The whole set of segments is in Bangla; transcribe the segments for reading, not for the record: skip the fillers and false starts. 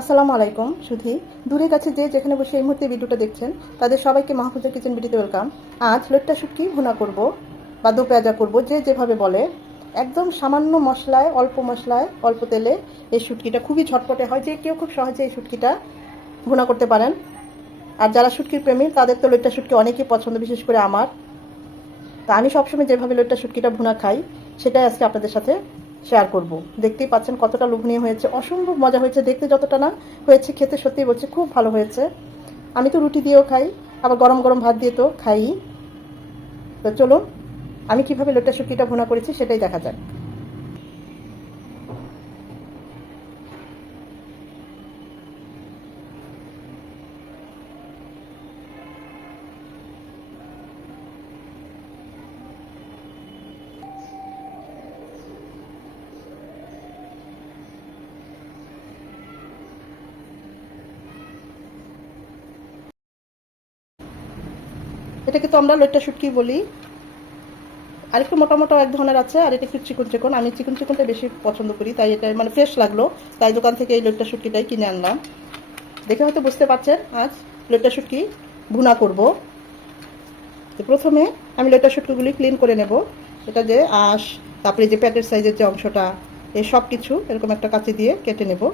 আসসালামু আলাইকুম। সুধী দূরে কাছে যে যেখানে বসে এই মুহূর্তে ভিডিওটা দেখছেন তাদের সবাইকে মাহফুজা কিচেন ভিডিওতে ওয়েলকাম। আজ লইট্টা শুটকি ভুনা করব বা দো পেঁয়াজা করব, যে যেভাবে বলে। একদম সামান্য মশলায়, অল্প তেলে এই শুটকিটা খুবই ঝটপটে হয়, যে কেউ খুব সহজে এই শুটকিটা ভুনা করতে পারেন। আর যারা শুটকির প্রেমী তাদের তো লইট্টা শুটকি অনেকই পছন্দ, বিশেষ করে আমার। তা আমি সবসময় যেভাবে লইট্টা শুটকিটা ভুনা খাই সেটাই আজকে আপনাদের সাথে শেয়ার করব। দেখতেই পাচ্ছেন কতটা লোভনীয় হয়েছে, অসম্ভব মজা হয়েছে। দেখতে যতটা না হয়েছে, খেতে সত্যিই বলছি খুব ভালো হয়েছে। আমি তো রুটি দিয়েও খাই, আবার গরম গরম ভাত দিয়ে তো খাই। তো চলুন আমি কীভাবে লইট্টা শুটকিটা ভুনা করেছি সেটাই দেখা যাক। এটাকে তো আমরা লইট্টা শুটকি বলি। আরেকটু মোটা মোটা এক ধরনের আছে, আর এটা একটু চিকন চিকন। আমি চিকন চিকনটা বেশি পছন্দ করি, তাই এটা মানে ফ্রেশ লাগলো, তাই দোকান থেকে এই লইট্টা শুটকিটাই কিনে আনলাম। দেখে হয়তো বুঝতে পারছেন আজ লইট্টা শুটকি ভুনা করব। তো প্রথমে আমি লইট্টা শুটকিগুলি ক্লিন করে নেব। এটা যে আঁশ, তারপরে যে প্যাটের সাইজের যে অংশটা, এই সব কিছু এরকম একটা কাঁচি দিয়ে কেটে নেব।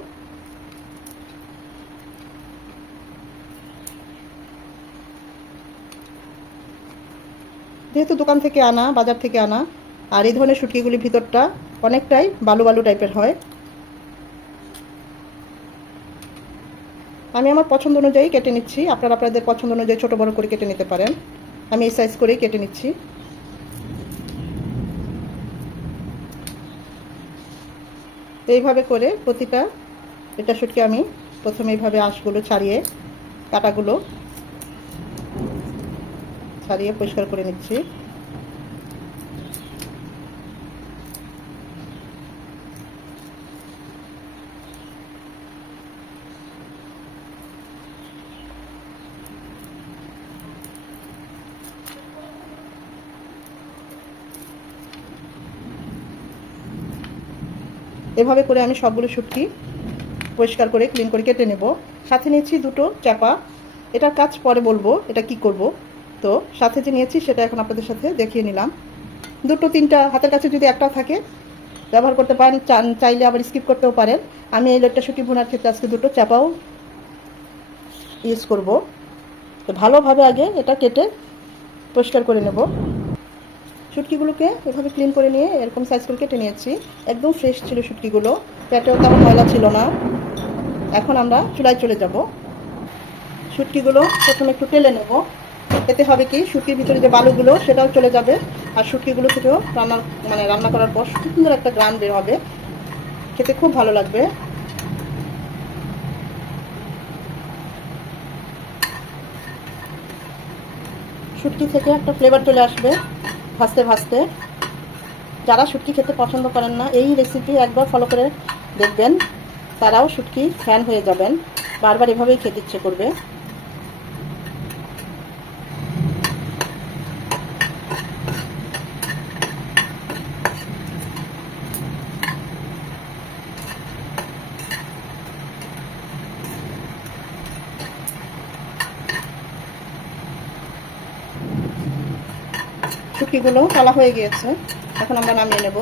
যেহেতু দোকান থেকে আনা, বাজার থেকে আনা, আর এই ধরনের শুটকিগুলির ভিতরটা অনেকটাই বালু বালু টাইপের হয়। আমি আমার পছন্দ অনুযায়ী কেটে নিচ্ছি, আপনারা আপনাদের পছন্দ অনুযায়ী ছোটো বড়ো করে কেটে নিতে পারেন। আমি এই সাইজ করেই কেটে নিচ্ছি। এইভাবে করে প্রতিটা এটা শুটকি আমি প্রথমে এইভাবে আঁশগুলো ছাড়িয়ে, কাঁটাগুলো ছাড়িয়ে পরিষ্কার করে নিচ্ছি। এভাবে করে আমি সবগুলো শুটকি পরিষ্কার করে ক্লিন করে কেটে নেব। সাথে নিয়েছি দুটো চাপা। এটার কাজ পরে বলবো এটা কি করব। তো সাথে যে নিয়েছি সেটা এখন আপনাদের সাথে দেখিয়ে নিলাম। দুটো তিনটা হাতের কাছে যদি একটা থাকে ব্যবহার করতে পারেন, চাইলে আবার স্কিপ করতেও পারেন। আমি এই লইট্টা শুটকি ভুনার ক্ষেত্রে আজকে দুটো চাপাও ইউজ করব। তো ভালোভাবে আগে এটা কেটে পরিষ্কার করে নেব। শুটকিগুলোকে এভাবে ক্লিন করে নিয়ে এরকম সাইজ করে কেটে নিয়েছি। একদম ফ্রেশ ছিল শুটকিগুলো, পেটেও তেমন ময়লা ছিল না। এখন আমরা চুলায় চলে যাব। শুটকিগুলো প্রথমে একটু তেলে নেব। এতে হবে কি, শুটকির ভিতরে যে বালুগুলো সেটাও চলে যাবে, আর শুটকিগুলো থেকেও রান্না করার পর সুন্দর একটা গ্রান বের হবে, খেতে খুব ভালো লাগবে। শুটকি থেকে একটা ফ্লেভার চলে আসবে ভাজতে ভাজতে। যারা শুটকি খেতে পছন্দ করেন না, এই রেসিপি একবার ফলো করে দেখবেন, তারাও শুটকি ফ্যান হয়ে যাবেন, বারবার এভাবেই খেতে ইচ্ছে করবে। শুটকিগুলো কালা হয়ে গিয়েছে, এখন আমরা নামিয়ে নেব।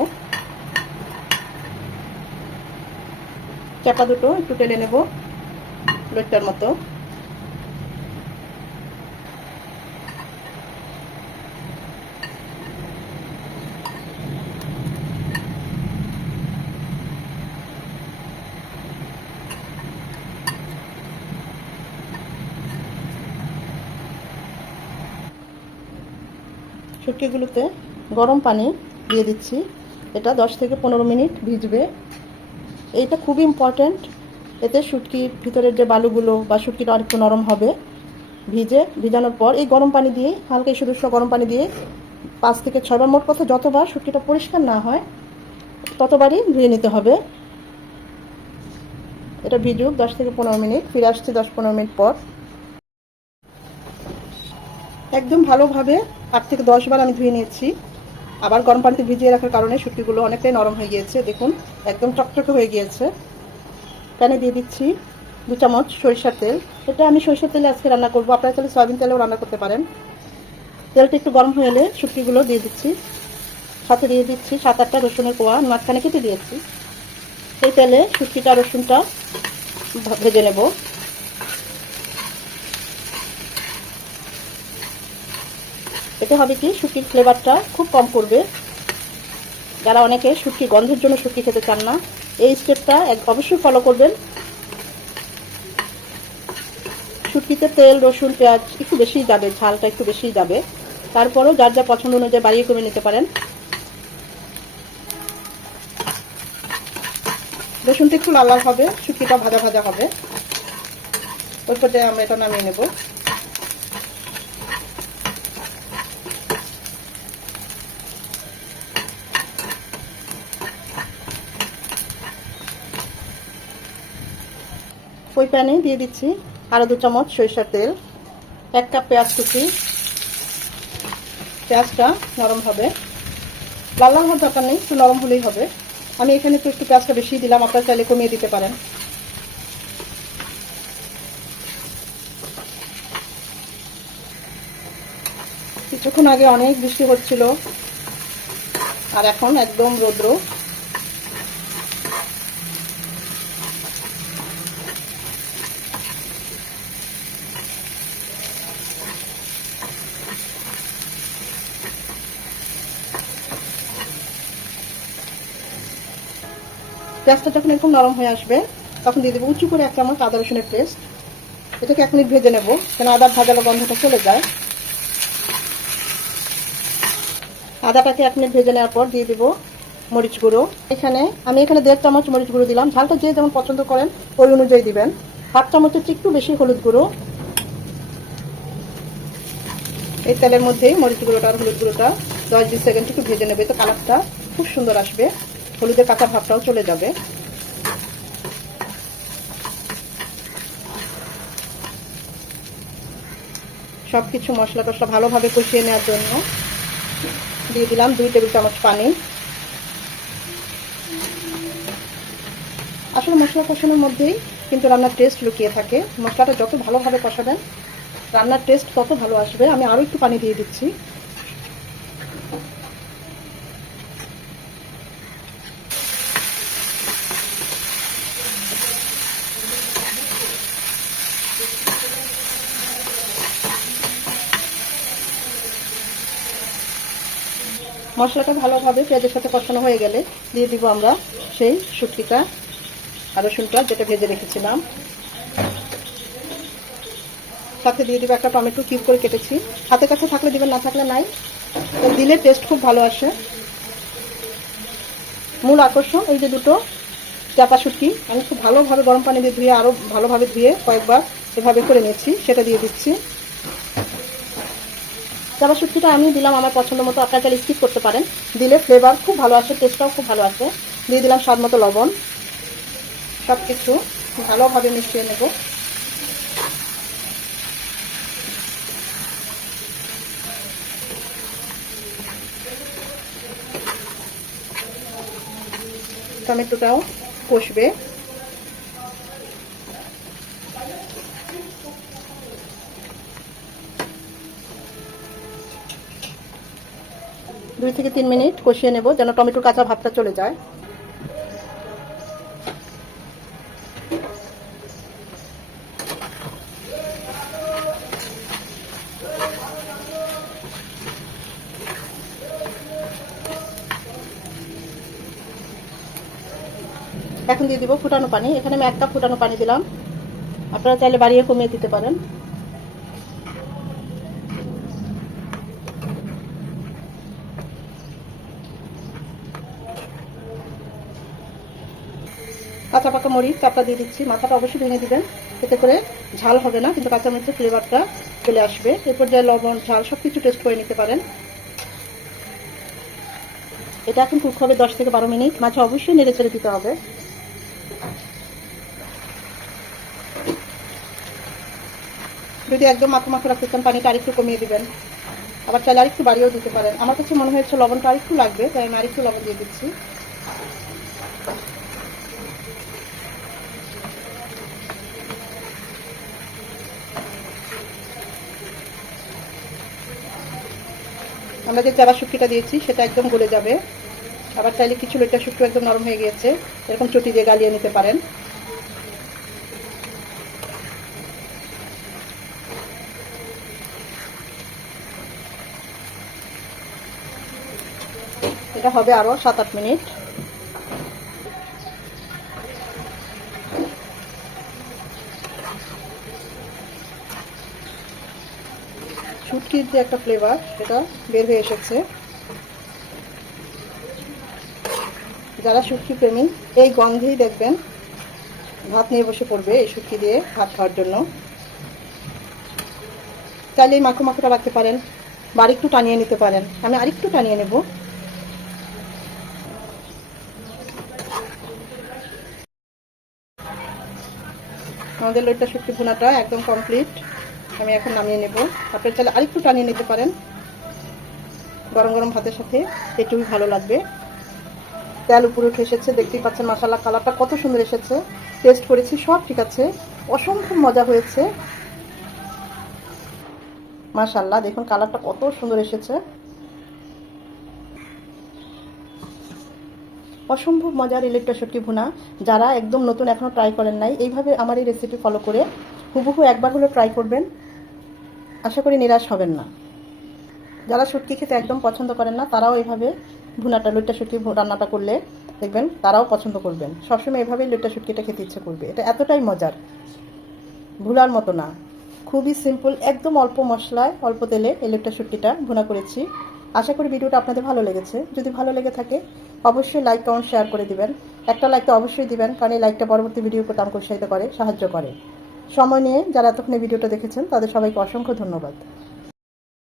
চাপা দুটো একটু টেলে নেব লইট্টার মতো। শুটকিগুলোতে গরম পানি দিয়ে দিচ্ছি। এটা 10 থেকে 15 মিনিট ভিজবে। এইটা খুবই ইম্পর্ট্যান্ট। এতে শুটকির ভিতরের যে বালুগুলো বা শুটকিটা আরেকটু নরম হবে। ভিজানোর পর এই গরম পানি দিয়ে, হালকা শুধু গরম পানি দিয়ে 5 থেকে 6 বার, মোট কথা যতবার শুটকিটা পরিষ্কার না হয় ততবারই ধুয়ে নিতে হবে। এটা ভিজুক 10 থেকে 15 মিনিট। ফিরে আসছি 10-15 মিনিট পর। একদম ভালোভাবে 8 থেকে 10 বার আমি ধুয়ে নিয়েছি। আবার গরম পানিতে ভিজিয়ে রাখার কারণে শুটকিগুলো অনেকটাই নরম হয়ে গিয়েছে। দেখুন একদম চকচকে হয়ে গিয়েছে। প্যানে দিয়ে দিচ্ছি 2 চামচ সরিষার তেল। এটা আমি সরিষার তেলে আজকে রান্না করব, আপনারা চাইলে সয়াবিন তেলেও রান্না করতে পারেন। তেলটা একটু গরম হয়ে এলে শুটকিগুলো দিয়ে দিচ্ছি, সাথে দিয়ে দিচ্ছি 7-8টা রসুনের কোয়া মাঝখানে কেটে দিয়েছি। এই তেলে শুটকিটা রসুনটা ভেজে নেব। এতে হবে কি শুটকির ফ্লেভারটা খুব কম করবে। যারা অনেকে শুটকি গন্ধের জন্য শুটকি খেতে চান না, এই স্টেপটা অবশ্যই ফলো করবেন। শুটকিতে তেল, রসুন, পেঁয়াজ একটু বেশিই যাবে, ঝালটা একটু বেশিই যাবে। তারপরও যার যা পছন্দ অনুযায়ী বাড়িয়ে কমে নিতে পারেন। রসুনটা একটু লাল লাল হবে, শুটকিটা ভাজা ভাজা হবে। ওই পর্যায়ে আমরা এটা নামিয়ে নেব। ওই প্যানে দিয়ে দিচ্ছি আরও 2 চামচ সরিষার তেল, 1 কাপ পেঁয়াজ কুচি। পেঁয়াজটা নরম হবে, লাল লাল হওয়ার দরকার নেই, একটু নরম হলেই হবে। আমি এখানে একটু পেঁয়াজটা বেশি দিলাম, আপনারা চাইলে কমিয়ে দিতে পারেন। কিছুক্ষণ আগে অনেক বৃষ্টি হচ্ছিল, আর এখন একদম রৌদ্র। পেঁয়াজটা যখন এরকম নরম হয়ে আসবে তখন দিয়ে দেবো উঁচু করে 1 চামচ আদা রসুনের পেস্ট। এটাকে 1 মিনিট ভেজে নেব, যেন আদার ভাজালো গন্ধটা চলে যায়। আদাটাকে 1 মিনিট ভেজে নেওয়ার পর দিয়ে দেবো মরিচ গুঁড়ো। আমি এখানে 1.5 চামচ মরিচ গুঁড়ো দিলাম, ঝালটা যে যেমন পছন্দ করেন ওই অনুযায়ী দিবেন। 1/2 চামচের চেয়ে একটু বেশি হলুদ গুঁড়ো। এই তেলের মধ্যেই মরিচ গুঁড়োটা আর হলুদ গুঁড়োটা 10-20 সেকেন্ড একটু ভেজে নেবে, তো কালারটা খুব সুন্দর আসবে, হলুদের কাঁচা ভাবটাও চলে যাবে। সবকিছু মশলা টশলা ভালোভাবে কষিয়ে নেওয়ার জন্য দিয়ে দিলাম 2 টেবিল চামচ পানি। আসলে মশলা কষানোর মধ্যেই কিন্তু রান্নার টেস্ট লুকিয়ে থাকে। মশলাটা যত ভালোভাবে কষাবেন রান্নার টেস্ট তত ভালো আসবে। আমি আরও একটু পানি দিয়ে দিচ্ছি। মশলাটা ভালোভাবে পেঁয়াজের সাথে কষানো হয়ে গেলে দিয়ে দিব আমরা সেই শুটকিটা আর রসুনটা যেটা ভেজে রেখেছিলাম। সাথে দিয়ে দিব একটা টমেটো কিউব করে কেটেছি, হাতে কাছে থাকলে দিবেন, না থাকলে নাই, তো দিলে টেস্ট খুব ভালো আসে। মূল আকর্ষণ এই যে 2টো চাপা শুটকি আমি খুব ভালোভাবে গরম পানি দিয়ে ধুয়ে, আরও ভালোভাবে ধুয়ে কয়েকবার এভাবে করে নিয়েছি, সেটা দিয়ে দিচ্ছি। চাপা শুটকিটা আমি দিলাম আমার পছন্দ মতো, আপনারা চাইলে স্কিপ করতে পারেন, দিলে ফ্লেভার খুব ভালো আসে, টেস্টটাও খুব ভালো আসে। দিয়ে দিলাম স্বাদ মতো লবণ। সব কিছু ভালোভাবে মিশিয়ে নেব। টমেটোটাও কষবে। 2 থেকে 3 মিনিট কষিয়ে নেব, যেন টমেটোর কাঁচা ভাবটা চলে যায়। এখন দিয়ে দিব ফুটানো পানি। এখানে আমি 1 কাপ ফুটানো পানি দিলাম, আপনারা চাইলে বাড়িয়ে কমিয়ে দিতে পারেন। কাঁচা পাকা মরিচ চাপটা দিয়ে দিচ্ছি, মাথাটা অবশ্যই ভেঙে দিবেন, এতে করে ঝাল হবে না কিন্তু কাঁচা মরিচের ফ্লেভারটা চলে আসবে। এরপর যে লবণ ঝাল সব কিছু টেস্ট করে নিতে পারেন। এটা এখন কুক হবে 10 থেকে 12 মিনিট, মাঝে অবশ্যই নেড়ে চেড়ে দিতে হবে। যদি একদম মাখো মাখো রাখতে চান পানিটা আরেকটু কমিয়ে দিবেন, আবার চাইলে আরেকটু বাড়িয়েও দিতে পারেন। আমার কাছে মনে হয়েছে লবণটা আরেকটু লাগবে, তাই আমি আরেকটু লবণ দিয়ে দিচ্ছি। আমরা যে চারা শুটকিটা দিয়েছি সেটা একদম গলে যাবে। আবার চাইলে কিছু লইট্টা শুটকি একদম নরম হয়ে গিয়েছে, এরকম চটি দিয়ে গালিয়ে নিতে পারেন। এটা হবে আরও 7-8 মিনিট। শুটকির যে একটা ফ্লেভার সেটা বের হয়ে এসেছে। যারা শুটকি প্রেমী এই গন্ধেই দেখবেন ভাত নিয়ে বসে পড়বে এই শুটকি দিয়ে ভাত খাওয়ার জন্য। চাইলে এই মাখো মাখোটা রাখতে পারেন বা আরেকটু টানিয়ে নিতে পারেন। আমি আরেকটু টানিয়ে নেব। আমাদের লইট্টা শুটকি ভুনাটা একদম কমপ্লিট। আমি এখন নামিয়ে নেব। আপনার চাইলে আরেকটু টানিয়ে নিতে পারেন। গরম গরম ভাতের সাথে এটুকুই ভালো লাগবে। তেল উপরে উঠে এসেছে, দেখতেই পাচ্ছেন মাশাআল্লাহ কালারটা কত সুন্দর এসেছে। টেস্ট করেছি, সব ঠিক আছে, অসম্ভব মজা হয়েছে। মাশাআল্লাহ দেখুন কালারটা কত সুন্দর এসেছে, অসম্ভব মজার এই লইট্টা শুটকি ভুনা। যারা একদম নতুন এখনও ট্রাই করেন নাই, এইভাবে আমার এই রেসিপি ফলো করে হুবহু একবার হলেও ট্রাই করবেন, আশা করি নিরাশ হবেন না। যারা শুটকি খেতে একদম পছন্দ করেন না তারাও এইভাবে ভুনাটা লইট্টা শুটকি রান্নাটা করলে দেখবেন তারাও পছন্দ করবেন। সবসময় এভাবেই লইট্টা শুটকিটা খেতে ইচ্ছে করবে। এটা এতটাই মজার, ভুলার মতো না। খুবই সিম্পল, একদম অল্প মশলায় অল্প তেলে এই লইট্টা শুটকিটা ভুনা করেছি। আশা করি ভিডিওটা আপনাদের ভালো লেগেছে। যদি ভালো লেগে থাকে অবশ্যই লাইক কমেন্ট শেয়ার করে দিবেন। একটা লাইক তো অবশ্যই দিবেন, কারণ এই লাইকটা পরবর্তী ভিডিও করতে আমাকে উৎসাহিত করে, সাহায্য করে। সময় নিয়ে যারা এতক্ষণ ভিডিওটা দেখেছেন তাদের সবাইকে অসংখ্য ধন্যবাদ।